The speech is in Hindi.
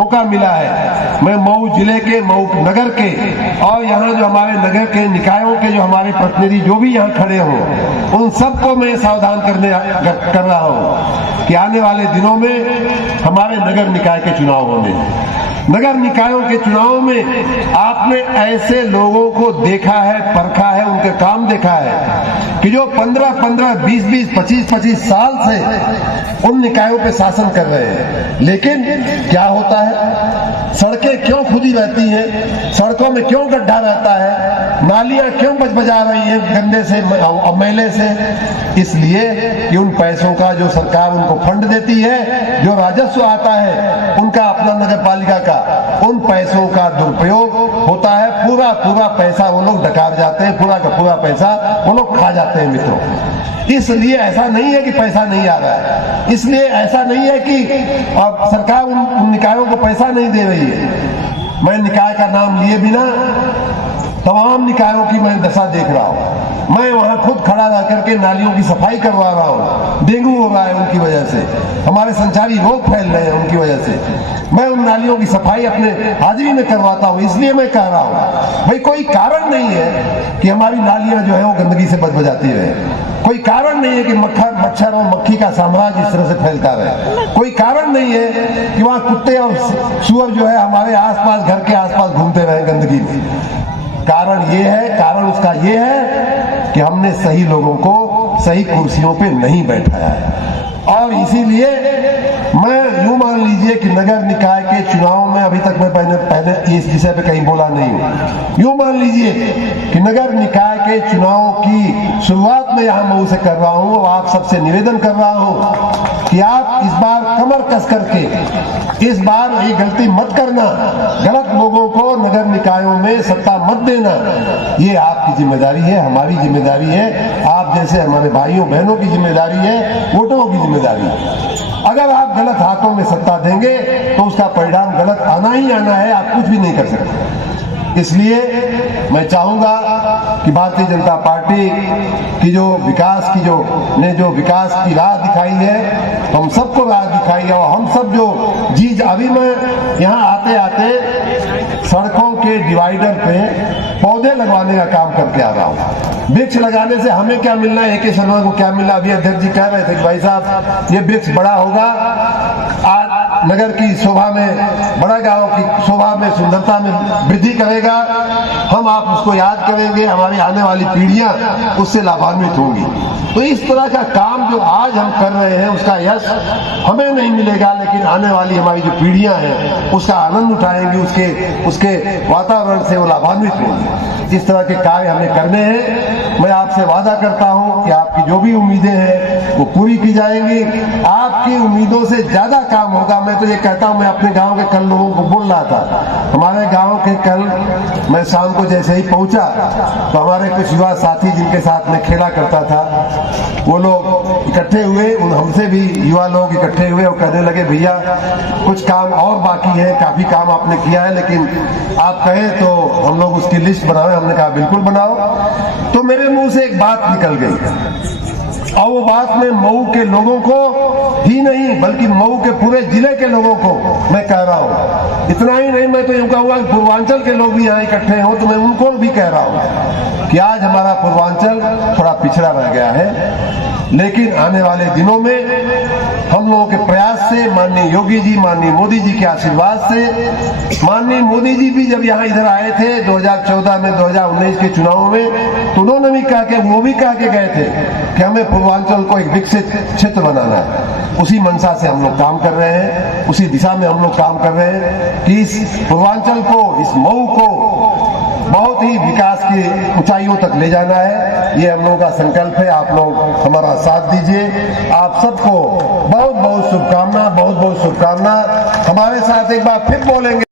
मौका मिला है। मैं मऊ जिले के, मऊ नगर के और यहाँ जो हमारे नगर के निकायों के जो हमारे प्रतिनिधि जो भी यहाँ खड़े हों, उन सबको मैं सावधान कर रहा हूँ कि आने वाले दिनों में हमारे नगर निकाय के चुनाव होंगे। नगर निकायों के चुनाव में आपने ऐसे लोगों को देखा है, परखा है, उनके काम देखा है कि जो 15-15, 20-20, 25-25 साल से उन निकायों पे शासन कर रहे हैं। लेकिन क्या होता है, सड़कें क्यों खुदी रहती हैं, सड़कों में क्यों गड्ढा रहता है, नालियां क्यों बजा रही हैं गंदे से और मैले से? इसलिए कि उन पैसों का जो सरकार उनको फंड देती है, जो राजस्व आता है उनका अपना नगर पालिका का, उन पैसों का दुरुपयोग होता है। पूरा पैसा वो लोग डकार जाते हैं, पूरा का पूरा पैसा वो लोग खा जाते हैं मित्रों। इसलिए ऐसा नहीं है कि पैसा नहीं आ रहा है, इसलिए ऐसा नहीं है कि सरकार उन निकायों को पैसा नहीं दे रही है। मैं निकाय का नाम लिए बिना तमाम निकायों की मैं दशा देख रहा हूँ। मैं वहां खुद खड़ा रह करके नालियों की सफाई करवा रहा हूँ। डेंगू हो रहा है उनकी वजह से, हमारे संचारी रोग फैल रहे हैं उनकी वजह से। मैं उन नालियों की सफाई अपने हाजिरी में करवाता हूँ। इसलिए मैं कह रहा हूँ भाई, कोई कारण नहीं है कि हमारी नालियां जो है वो गंदगी से बजाती रहे। कोई कारण नहीं है कि मच्छर और मक्खी का साम्राज्य इस तरह से फैलता रहे। कोई कारण नहीं है कि वहां कुत्ते और सुअर जो है हमारे आसपास, घर के आसपास घूमते रहे गंदगी में। कारण उसका ये है कि हमने सही लोगों को सही कुर्सियों पे नहीं बैठाया है। और इसीलिए मैं यूं मान लीजिए कि नगर निकाय के चुनाव में, अभी तक मैं पहले इस विषय पे कहीं बोला नहीं हूं, यूं मान लीजिए कि नगर निकाय के चुनाव की शुरुआत में यहां मऊ से कर रहा हूं और आप सबसे निवेदन कर रहा हूं कि आप इस बार कमर कस करके इस बार ये गलती मत करना, गलत लोगों को नगर निकायों में सत्ता मत देना। ये आपकी जिम्मेदारी है, हमारी जिम्मेदारी है, आप जैसे हमारे भाइयों बहनों की जिम्मेदारी है, वोटरों की जिम्मेदारी है। अगर आप गलत हाथों में सत्ता देंगे तो उसका परिणाम गलत आना ही आना है, आप कुछ भी नहीं कर सकते। इसलिए मैं चाहूंगा कि भारतीय जनता पार्टी की जो विकास की राह दिखाई है, हम सबको राह दिखाई है। और हम सब जो अभी मैं यहाँ आते आते सड़कों के डिवाइडर पे पौधे लगवाने का काम करके आ रहा हूँ। वृक्ष लगाने से हमें क्या मिलना है, AK शर्मा को क्या मिलना? अभी अध्यक्ष जी कह रहे थे कि भाई साहब ये वृक्ष बड़ा होगा, आज नगर की शोभा में, बड़ा गांव की शोभा में, सुंदरता में वृद्धि करेगा। हम आप उसको याद करेंगे, हमारी आने वाली पीढ़ियां उससे लाभान्वित होंगी। तो इस तरह का काम जो आज हम कर रहे हैं उसका यश हमें नहीं मिलेगा, लेकिन आने वाली हमारी जो पीढ़ियां हैं उसका आनंद उठाएंगी, उसके वातावरण से वो लाभान्वित होंगी। इस तरह के कार्य हमें करने हैं। मैं आपसे वादा करता हूं कि आपकी जो भी उम्मीदें हैं वो पूरी की जाएंगी। आपकी उम्मीदों से ज्यादा काम होगा। मैं तो ये कहता हूं, मैं अपने गांव के कल लोगों को बोल रहा था, हमारे गांव के कल मैं शाम को जैसे ही पहुंचा तो हमारे कुछ युवा साथी जिनके साथ में खेला करता था, वो लोग इकट्ठे हुए, हमसे भी युवा लोग इकट्ठे हुए और कहने लगे भैया कुछ काम और बाकी है, काफी काम आपने किया है, लेकिन आप कहें तो हम लोग उसकी लिस्ट बनाएं। हमने कहा बिल्कुल बनाओ। तो मेरे मुंह से एक बात निकल गई और वो बात मैं मऊ के लोगों को ही नहीं बल्कि मऊ के पूरे जिले के लोगों को मैं कह रहा हूं। इतना ही नहीं, मैं तो यूं कहूंगा कि पूर्वांचल के लोग भी यहाँ इकट्ठे हों तो मैं उनको भी कह रहा हूं कि आज हमारा पूर्वांचल थोड़ा पिछड़ा रह गया है, लेकिन आने वाले दिनों में हम लोगों के प्रयास से, माननीय योगी जी, माननीय मोदी जी के आशीर्वाद से, माननीय मोदी जी भी जब यहाँ इधर आए थे 2014 में, 2019 के चुनाव में, तो उन्होंने भी वो भी कह के गए थे कि हमें पूर्वांचल को एक विकसित क्षेत्र बनाना है। उसी मंशा से हम लोग काम कर रहे हैं, उसी दिशा में हम लोग काम कर रहे हैं कि इस पूर्वांचल को, इस मऊ को बहुत ही विकास की ऊंचाइयों तक ले जाना है। ये हम लोगों का संकल्प है। आप लोग हमारा साथ दीजिए। आप सबको बहुत बहुत शुभकामना, बहुत बहुत शुभकामना। हमारे साथ एक बार फिर बोलेंगे।